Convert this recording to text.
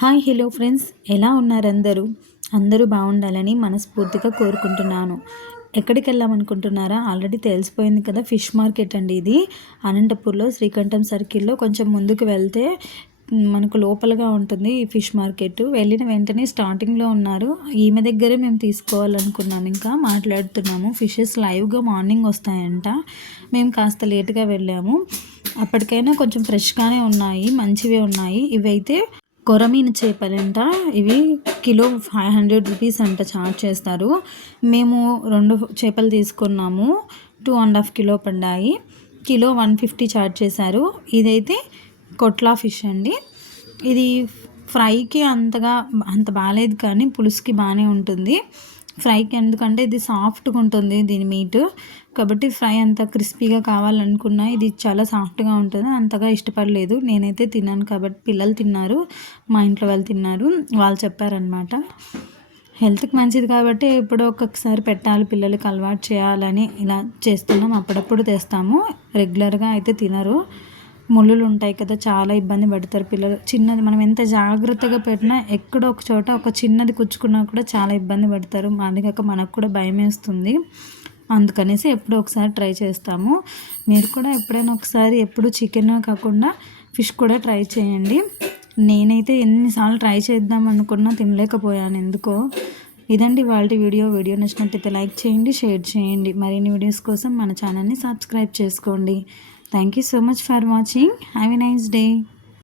Hi hello friends, ఎలా ఉన్నారు అందరూ? అందరూ బాగుండాలని మనస్ఫూర్తిగా కోరుకుంటున్నాను. ఎక్కడికి వెళ్ళామనుకుంటున్నారా? ఆల్రెడీ తెలిసిపోయింది కదా, ఫిష్ మార్కెట్ అండి ఇది. అనంతపూర్లో శ్రీకంఠం సర్కిల్లో కొంచెం ముందుకు వెళ్తే మనకు లోపలగా ఉంటుంది ఈ ఫిష్ మార్కెట్. వెళ్ళిన వెంటనే స్టార్టింగ్లో ఉన్నారు. ఈమె దగ్గరే మేము తీసుకోవాలనుకున్నాము, ఇంకా మాట్లాడుతున్నాము. ఫిషెస్ లైవ్గా మార్నింగ్ వస్తాయంట. మేము కాస్త లేట్గా వెళ్ళాము. అప్పటికైనా కొంచెం ఫ్రెష్గానే ఉన్నాయి, మంచివే ఉన్నాయి. ఇవైతే కొరమీను చేపలంట. ఇవి కిలో 500 రూపీస్ అంట చార్జ్ చేస్తారు. మేము 2 చేపలు తీసుకున్నాము. 2.5 కిలో పడ్డాయి. కిలో 150 చార్జ్ చేశారు. ఇదైతే కొట్లా ఫిష్ అండి. ఇది ఫ్రైకి అంత బాగాలేదు, కానీ పులుసుకి బాగానే ఉంటుంది. ఫ్రైకి ఎందుకంటే ఇది సాఫ్ట్గా ఉంటుంది దీని మీట్, కాబట్టి ఫ్రై అంత క్రిస్పీగా కావాలనుకున్నా ఇది చాలా సాఫ్ట్గా ఉంటుంది. అంతగా ఇష్టపడలేదు, నేనైతే తిన్నాను కాబట్టి. పిల్లలు తిన్నారు, మా ఇంట్లో వాళ్ళు తిన్నారు. వాళ్ళు చెప్పారనమాట, హెల్త్కి మంచిది కాబట్టి ఎప్పుడో ఒక్కొక్కసారి పెట్టాలి, పిల్లలకి అలవాటు చేయాలని ఇలా చేస్తున్నాం. అప్పుడప్పుడు తెస్తాము, రెగ్యులర్గా అయితే తినరు. ముళ్ళులు ఉంటాయి కదా, చాలా ఇబ్బంది పడతారు పిల్లలు. చిన్నది మనం ఎంత జాగ్రత్తగా పెట్టినా ఎక్కడో ఒక చోట ఒక చిన్నది కుచ్చుకున్నా కూడా చాలా ఇబ్బంది పడతారు. అందుకాక మనకు కూడా భయం వేస్తుంది. అందుకనేసి ఎప్పుడో ఒకసారి ట్రై చేస్తాము. మీరు కూడా ఎప్పుడైనా ఒకసారి, ఎప్పుడు చికెన్ కాకుండా ఫిష్ కూడా ట్రై చేయండి. నేనైతే ఎన్నిసార్లు ట్రై చేద్దాం అనుకున్నా తినలేకపోయాను ఎందుకో. ఇదండి వాళ్ళ వీడియో నచ్చినట్టయితే లైక్ చేయండి, షేర్ చేయండి. మరిన్ని వీడియోస్ కోసం మన ఛానల్ని సబ్స్క్రైబ్ చేసుకోండి. Thank you so much for watching. Have a nice day.